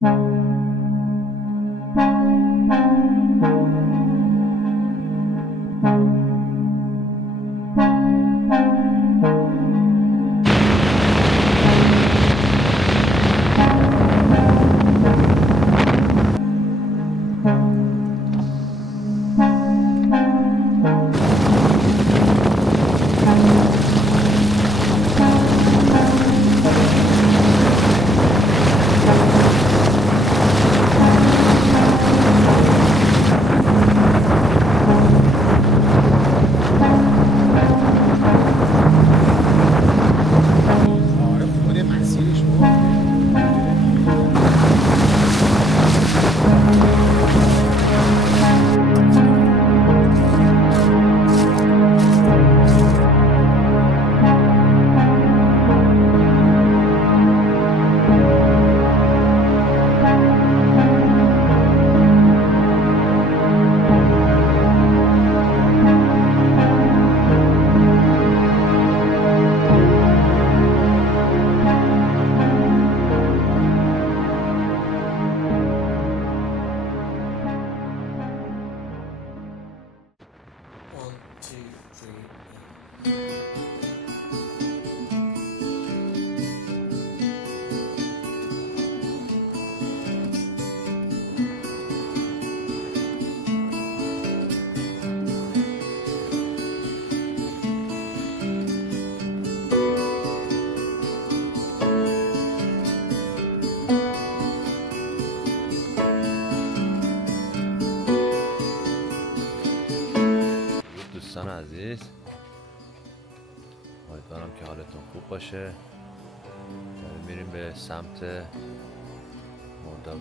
دوستان عزیز، امیدوارم که حالتون خوب باشه. داریم میریم به سمت مرداب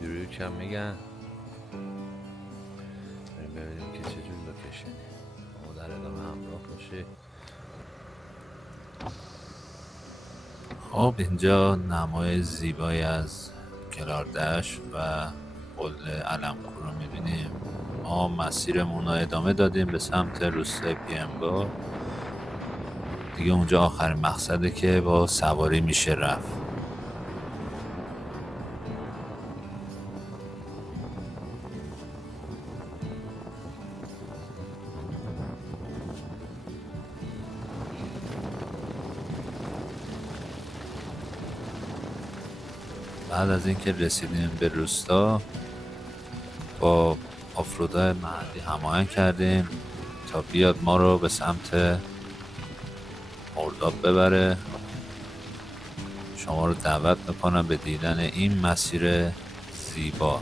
دریوک هم میگن. بریم ببینیم که چجور لوکیشنی. ما در ادامه همراه باشید. خب اینجا نمای زیبایی از کلاردش و قله علمکو رو میبینیم. ما مسیرمون رو ادامه دادیم به سمت روستای پیمبا. دیگه اونجا آخرین مقصده که با سواری میشه رفت. بعد از اینکه رسیدیم به روستا با آفرودای محلی هماهنگ کردیم تا بیاد ما رو به سمت مرداب ببره. شما رو دعوت میکنم به دیدن این مسیر زیبا.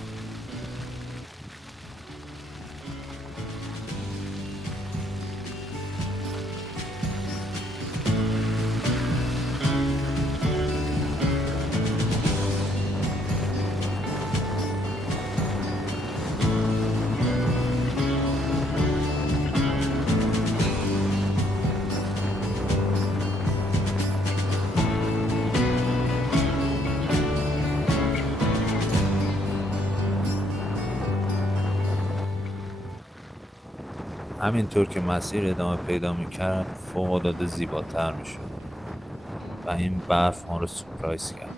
همینطور که مسیر ادامه پیدا میکرد فوق‌العاده زیباتر میشد و این برف ما رو سورپرایز کرد.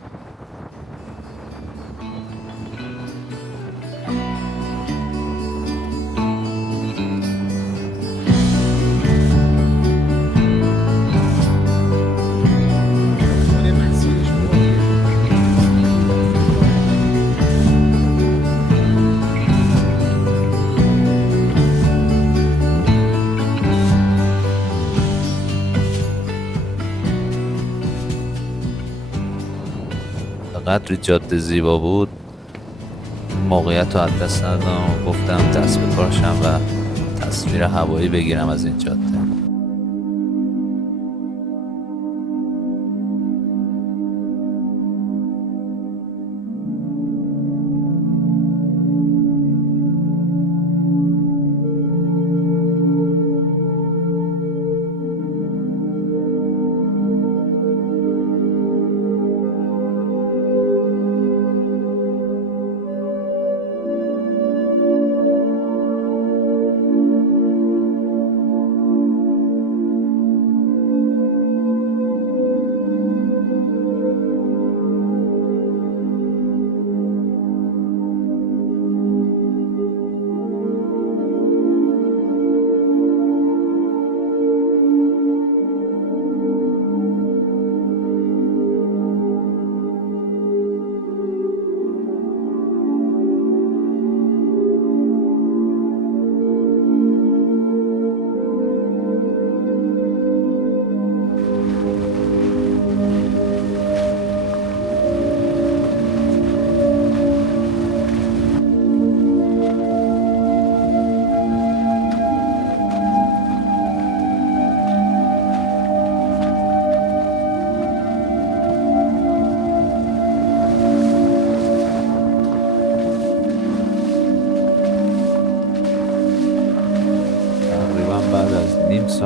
قدری جاده زیبا بود این موقعیت رو از دست ندادم و گفتم دست به کار شم و تصویر هوایی بگیرم از این جاده.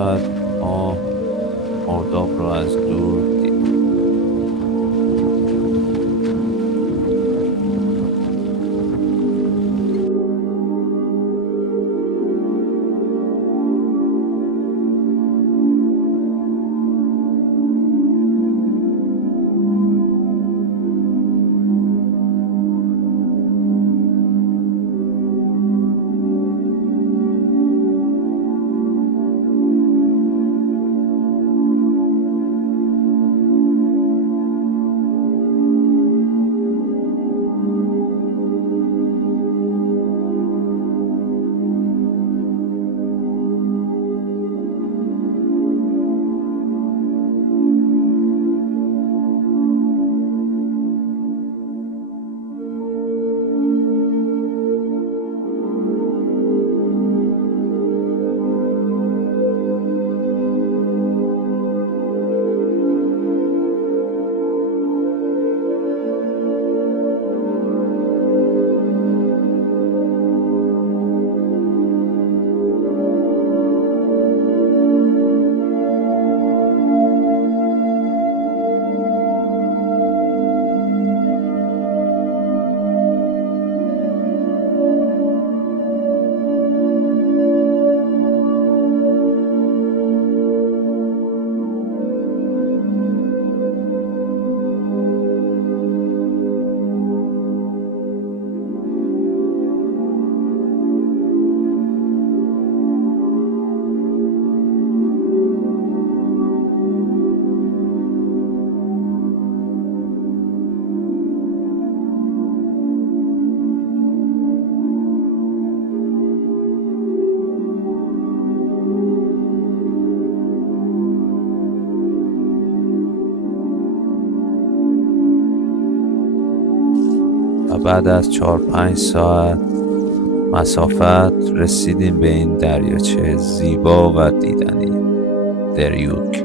ساعت ما مرداب رو از دور دیدیم. بعد از 4-5 ساعت مسافت رسیدیم به این دریاچه زیبا و دیدنی دریوک.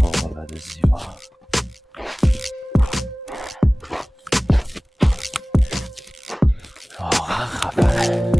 فوق‌العاده زیبا. واقعا خفنه.